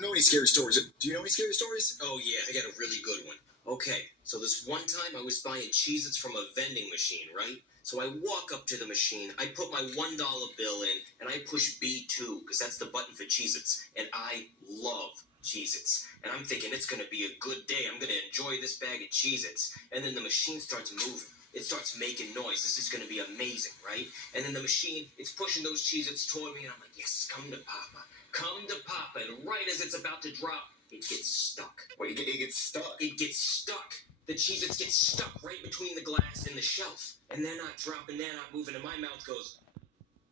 know any scary stories. Do you know any scary stories? Oh, yeah, I got a really good one. Okay, so this one time I was buying Cheez-Its from a vending machine, right? So I walk up to the machine, I put my $1 bill in, and I push B2, because that's the button for Cheez-Its. And I love Cheez-Its. And I'm thinking it's going to be a good day. I'm going to enjoy this bag of Cheez-Its. And then the machine starts moving. It starts making noise. This is going to be amazing, right? And then the machine, it's pushing those Cheez-Its toward me, and I'm like, yes, come to Papa. Come to Papa. And right as it's about to drop, it gets stuck. Wait, it gets stuck? It gets stuck. The Cheez-Its get stuck right between the glass and the shelf. And they're not dropping, they're not moving, and my mouth goes,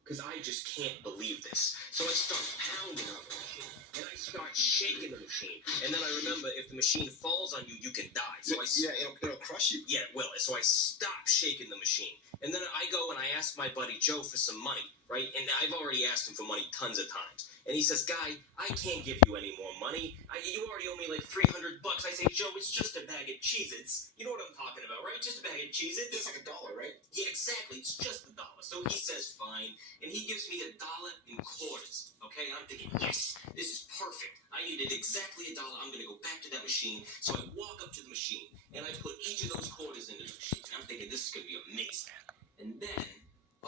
because I just can't believe this. So I start pounding on the machine, and I start shaking the machine. And then I remember, if the machine falls on you, you can die. So it'll crush you. Yeah, well, so I stop shaking the machine. And then I go and I ask my buddy Joe for some money, right? And I've already asked him for money tons of times. And he says, Guy, I can't give you any more money. You already owe me like $300. I say, Joe, it's just a bag of Cheez-Its. You know what I'm talking about, right? Just a bag of Cheez-Its. It's like $1, right? Yeah, exactly. It's just $1. So he says, fine. And he gives me $1 in quarters. Okay? And I'm thinking, yes, this is perfect. I needed exactly $1. I'm going to go back to that machine. So I walk up to the machine, and I put each of those quarters into the machine. And I'm thinking, this is going to be amazing. And then,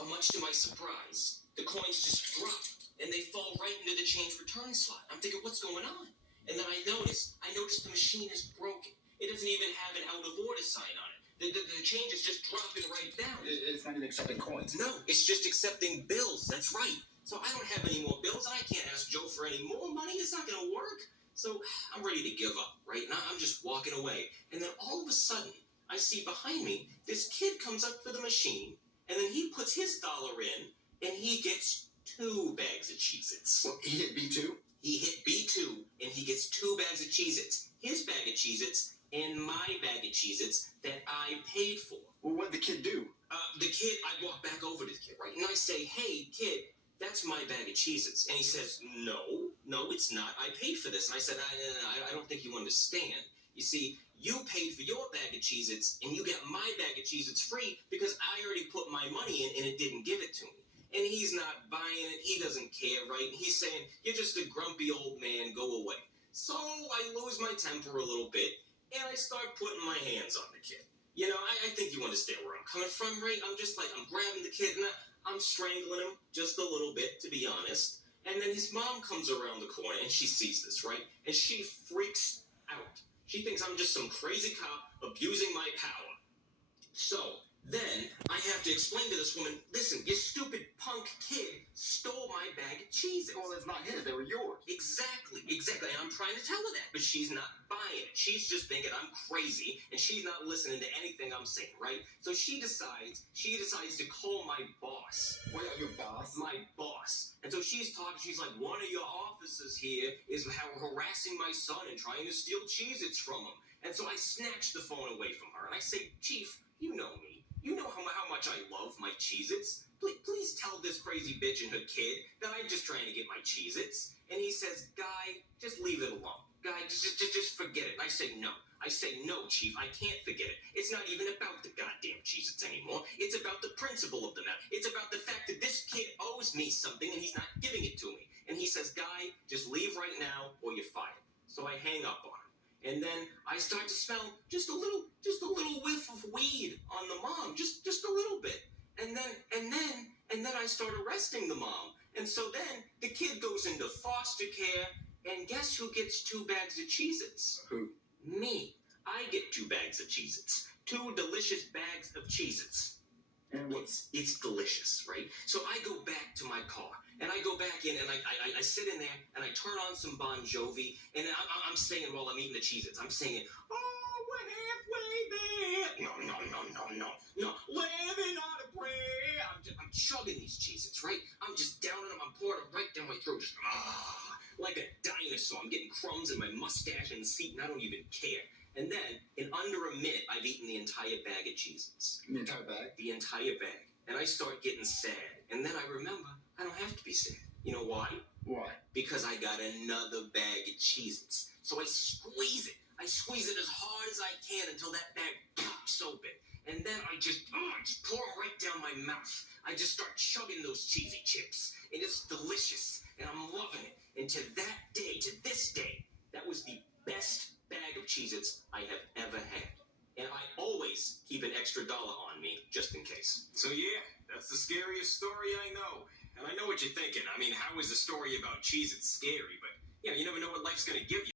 much to my surprise, the coins just drop. And they fall right into the change return slot. I'm thinking, what's going on? And then I noticed the machine is broken. It doesn't even have an out of order sign on it. The change is just dropping right down. It's not even accepting coins. No, it's just accepting bills. That's right. So I don't have any more bills, and I can't ask Joe for any more money. It's not going to work. So I'm ready to give up, right? And I'm just walking away. And then all of a sudden, I see behind me, this kid comes up to the machine, and then he puts his dollar in, and he gets 2 bags of Cheez-Its. Well, he hit B2? He hit B2, and he gets 2 bags of Cheez-Its. His bag of Cheez-Its and my bag of Cheez-Its that I paid for. Well, what'd the kid do? The kid, I walk back over to the kid, right? And I say, hey, kid, that's my bag of Cheez-Its. And he says, no, it's not. I paid for this. And I said, I don't think you understand. You see, you paid for your bag of Cheez-Its, and you got my bag of Cheez-Its free because I already put my money in, and it didn't give it to me. And he's not buying it. He doesn't care, right? And he's saying, you're just a grumpy old man. Go away. So I lose my temper a little bit, and I start putting my hands on the kid. You know, I think you understand where I'm coming from, right? I'm grabbing the kid, and I'm strangling him just a little bit, to be honest. And then his mom comes around the corner, and she sees this, right? And she freaks out. She thinks I'm just some crazy cop abusing my power. So then I have to explain to this woman, listen, you stupid punk kid stole my bag of Cheez-Its. Well, it's not his. They were yours. Exactly. And I'm trying to tell her that, but she's not buying it. She's just thinking I'm crazy, and she's not listening to anything I'm saying, right? So she decides to call my boss. What, your boss? My boss. And so she's talking, she's like, one of your officers here is harassing my son and trying to steal Cheez-Its from him. And so I snatch the phone away from her, and I say, Chief, you know me. You know how much I love my Cheez-Its. Please tell this crazy bitch and her kid that I'm just trying to get my Cheez-Its. And he says, Guy, just leave it alone. Guy, just forget it. And I say, no. I say, no, Chief, I can't forget it. It's not even about the goddamn Cheez-Its anymore. It's about the principle of the matter. It's about the fact that this kid owes me something and he's not giving it to me. And he says, Guy, just leave right now or you're fired. So I hang up on him. And then I start to smell just a little whiff of weed on the mom, just a little bit. And then I start arresting the mom. And so then the kid goes into foster care, and guess who gets 2 bags of Cheez-Its? Who? Me. I get 2 bags of Cheez-Its. 2 delicious bags of Cheez-Its. And It's delicious, right? So I go back to my car, and I go back in, and I sit in there, and I turn on some Bon Jovi, and I'm singing while I'm eating the Cheez-Its. I'm singing, oh, we're halfway there. No, living on a prayer. I'm chugging these Cheez-Its, right? I'm just downing them. I'm pouring them right down my throat. Just, like a dinosaur. I'm getting crumbs in my mustache and the seat, and I don't even care. And then, in under a minute, I've eaten the entire bag of Cheez-Its. The entire bag? The entire bag. And I start getting sad. And then I remember, I don't have to be sad. You know why? Why? Because I got another bag of Cheez-Its. So I squeeze it. I squeeze it as hard as I can until that bag pops open. And then I just pour them right down my mouth. I just start chugging those cheesy chips. And it's delicious. And I'm loving it. And to this day, Cheez-Its I have ever had. And I always keep an extra dollar on me, just in case. So yeah, that's the scariest story I know. And I know what you're thinking. I mean, how is a story about Cheez-Its scary? But, you never know what life's gonna give you.